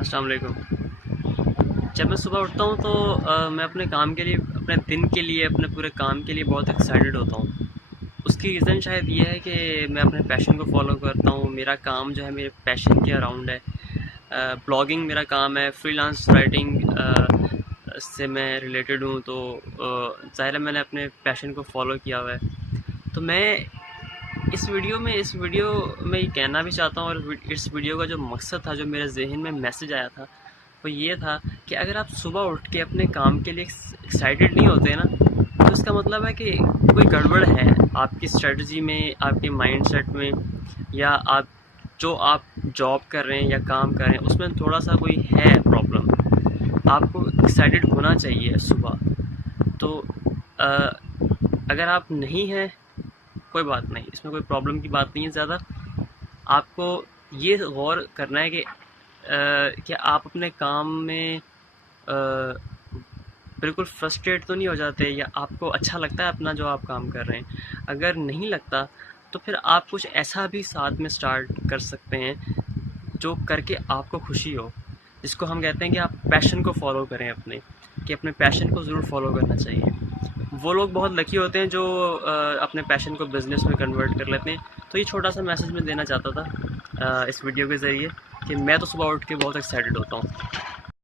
अस्सलाम वालेकुम। जब मैं सुबह उठता हूँ तो मैं अपने काम के लिए, अपने दिन के लिए, अपने पूरे काम के लिए बहुत एक्साइटेड होता हूँ। उसकी रीज़न शायद ये है कि मैं अपने पैशन को फॉलो करता हूँ। मेरा काम जो है मेरे पैशन के अराउंड है। ब्लॉगिंग मेरा काम है, फ्रीलांस राइटिंग से मैं रिलेटेड हूँ, तो ज़ाहिर है मैंने अपने पैशन को फॉलो किया हुआ है। तो मैं इस वीडियो में ये कहना भी चाहता हूँ, और इस वीडियो का जो मकसद था, जो मेरे जहन में मैसेज आया था, वो ये था कि अगर आप सुबह उठ के अपने काम के लिए एक्साइटेड नहीं होते ना, तो इसका मतलब है कि कोई गड़बड़ है आपकी स्ट्रेटजी में, आपके माइंडसेट में, या आप जॉब कर रहे हैं या काम कर रहे हैं उसमें थोड़ा सा कोई है प्रॉब्लम। आपको एक्साइटेड होना चाहिए सुबह। तो अ, अगर आप नहीं हैं, कोई बात नहीं, इसमें कोई प्रॉब्लम की बात नहीं है ज़्यादा। आपको ये गौर करना है कि क्या आप अपने काम में बिल्कुल फ्रस्ट्रेट तो नहीं हो जाते, या आपको अच्छा लगता है अपना जो आप काम कर रहे हैं। अगर नहीं लगता तो फिर आप कुछ ऐसा भी साथ में स्टार्ट कर सकते हैं जो करके आपको खुशी हो, जिसको हम कहते हैं कि आप पैशन को फॉलो करें अपने, कि अपने पैशन को ज़रूर फॉलो करना चाहिए। वो लोग बहुत लकी होते हैं जो अपने पैशन को बिज़नेस में कन्वर्ट कर लेते हैं। तो ये छोटा सा मैसेज मैं देना चाहता था इस वीडियो के ज़रिए, कि मैं तो सुबह उठ के बहुत एक्साइटेड होता हूँ।